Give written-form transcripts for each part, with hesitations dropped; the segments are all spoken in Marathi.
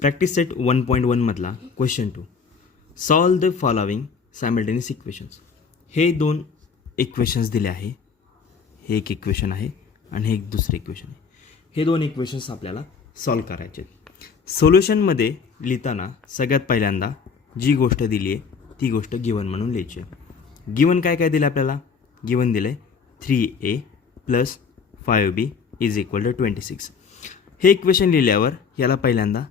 प्रॅक्टिस सेट 1.1 मधला question 2. Solve the following simultaneous equations. हे दोन इक्वेशन्स दिले आहे. हे एक इक्वेशन आहे आणि हे एक दुसरे इक्वेशन आहे. हे दोन इक्वेशन्स आपल्याला सॉल्व करायचे आहेत. सोल्युशनमध्ये लिहिताना सगळ्यात पहिल्यांदा जी गोष्ट दिली आहे ती गोष्ट गिवन म्हणून लिहायची आहे. गिवन काय काय दिलं आपल्याला? गिवन दिलं आहे 3a + 5b = 26. हे इक्वेशन लिहिल्यावर याला पहिल्यांदा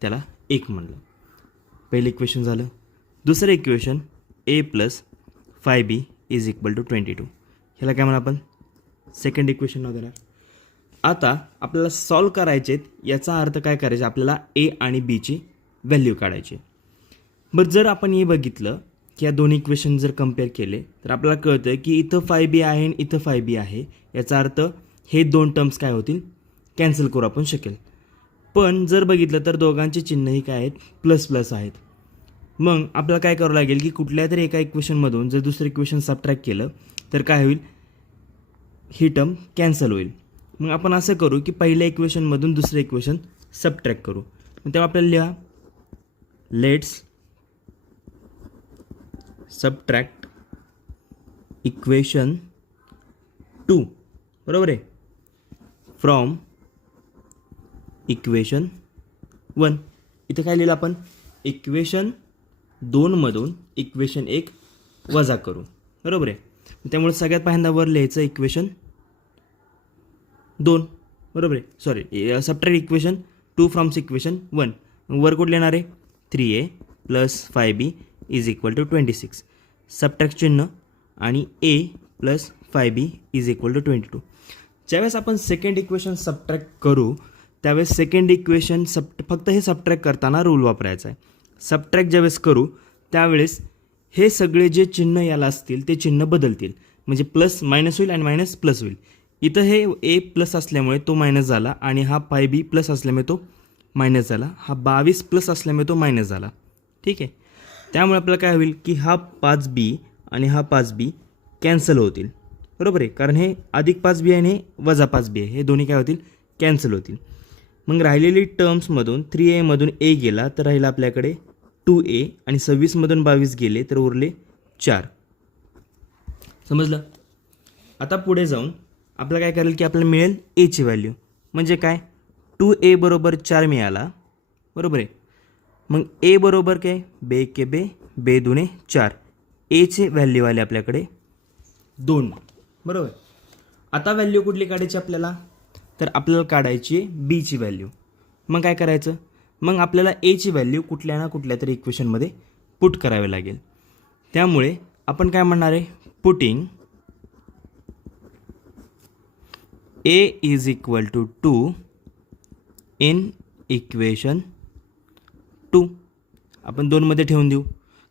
त्याला 1 म्हणलं. पहिलं इक्वेशन झालं. दुसरं इक्वेशन a + 5b = 22. ह्याला काय म्हणा आपण? सेकंड इक्वेशन नाव देणार. आता आपल्याला सॉल्व करायचे आहेत. याचा अर्थ काय करायचं? आपल्याला a आणि bची व्हॅल्यू काढायची. बरं, जर आपण हे बघितलं की या दोन इक्वेशन जर कम्पेअर केले तर आपल्याला कळतं की इथं 5b आहे आणि इथं 5b आहे. याचा अर्थ हे दोन टर्म्स काय होतील? कॅन्सल करू आपण शकेल. पण जर बघितलं तर दोघांचे चिन्हही काय आहेत? ++ आहेत. मग आपल्याला काय करावं लागेल की कुठल्या तरी एका इक्वेशनमधून जर दुसरं इक्वेशन सबट्रॅक्ट केलं तर काय होईल? ही टर्म कॅन्सल होईल. मग आपण असं करू की पहिल्या इक्वेशनमधून दुसरं इक्वेशन सबट्रॅक्ट करू. मग तेव्हा आपल्याला लिहा लेट्स सबट्रॅक्ट इक्वेशन 2, बरोबर आहे, फ्रॉम इक्वेशन 1. इथे काय लिहिलं आपण? इक्वेशन 2 मधून इक्वेशन 1 वजा करू, बरोबर आहे. त्यामुळे सगळ्यात पहिल्यांदा वर लिहायचं इक्वेशन 2, बरोबर आहे. Sorry, subtract equation 2 from equation 1. वर कुठे लिहिणार आहे? 3a + 5b = 26. सबट्रॅक्ट चिन्ह आणि a + 5b = 22. ज्यावेळेस आपण सेकंड इक्वेशन सबट्रॅक्ट करू त्यावेळेस सेकंड इक्वेशन फक्त हे सबट्रॅक्ट करताना रूल वापरायचा आहे. सबट्रॅक्ट ज्यावेळेस करू त्यावेळेस हे सगळे जे चिन्ह याला असतील ते चिन्ह बदलतील. म्हणजे प्लस मायनस होईल आणि मायनस प्लस होईल. इथं हे a प्लस असल्यामुळे तो मायनस झाला आणि हा 5b प्लस असल्यामुळे तो मायनस झाला. हा 22 प्लस असल्यामुळे तो मायनस झाला. ठीक आहे. त्यामुळे आपल्याला काय होईल की हा 5b आणि हा 5b कॅन्सल होतील, बरोबर आहे. कारण हे अधिक 5b आणि हे वजा 5b आहे. हे दोन्ही काय होतील? कॅन्सल होतील. मग राहिलेली टर्म्समधून 3a मधून a गेला तर राहिला आपल्याकडे 2a आणि 26 मधून 22 गेले तर उरले 4. समजलं? आता पुढे जाऊन आपल्याला काय करेल की आपल्याला मिळेल a ची व्हॅल्यू. म्हणजे काय? 2a = 4 मिळाला, बरोबर आहे. मग a बरोबर काय? बे के बे, बे दुने 4. a ची व्हॅल्यू आली आपल्याकडे 2, बरोबर. आता व्हॅल्यू कुठली काढायची आपल्याला? तर आपल्याला काढायची आहे b ची व्हॅल्यू. मग काय करायचं? मग आपल्याला a ची व्हॅल्यू कुठल्या ना कुठल्या तरी इक्वेशनमध्ये पुट करावे लागेल. त्यामुळे आपण काय म्हणणार आहे? Putting a = 2 in equation 2. आपण 2 मध्ये ठेवून देऊ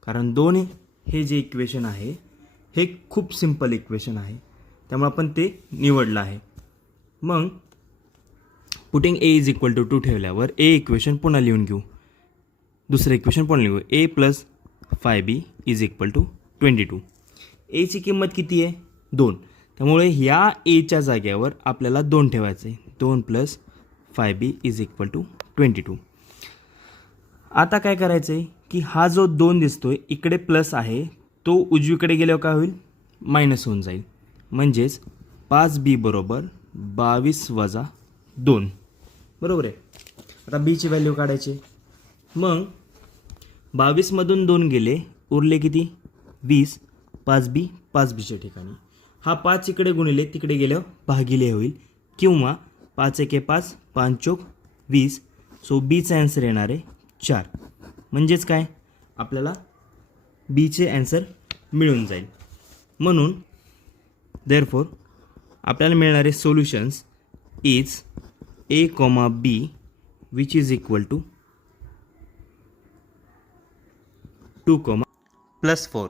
कारण 2 हे जे इक्वेशन आहे हे खूप सिंपल इक्वेशन आहे. त्यामुळे आपण ते निवडलं आहे. मग पुटिंग a = 2 ठेवल्यावर a इक्वेशन पुन्हा लिहून घेऊ. दुसरं इक्वेशन पुन्हा लिहू. a + 5b = 22. a ची किंमत किती आहे? 2. त्यामुळे ह्या a च्या जाग्यावर आपल्याला 2 ठेवायचं आहे. 2 + 5b = 22. आता काय करायचं आहे की हा जो 2 दिसतोय इकडे प्लस आहे तो उजवीकडे गेल्यावर काय होईल? मायनस होऊन जाईल. म्हणजेच 5b = 22 - 2, बरोबर आहे. आता b ची व्हॅल्यू काढायची. मग 22 मधून 2 गेले उरले किती? 20. 5b 5bच्या ठिकाणी हा 5 इकडे गुणिले तिकडे गेल्यावर भागिले होईल किंवा 5 × 5 = 5 × 20. सो बीचा ॲन्सर येणार आहे 4. म्हणजेच काय? आपल्याला बीचे ॲन्सर मिळून जाईल. म्हणून देअरफॉर आपल्याला मिळणारे solutions is a, b which is equal to 2, +4.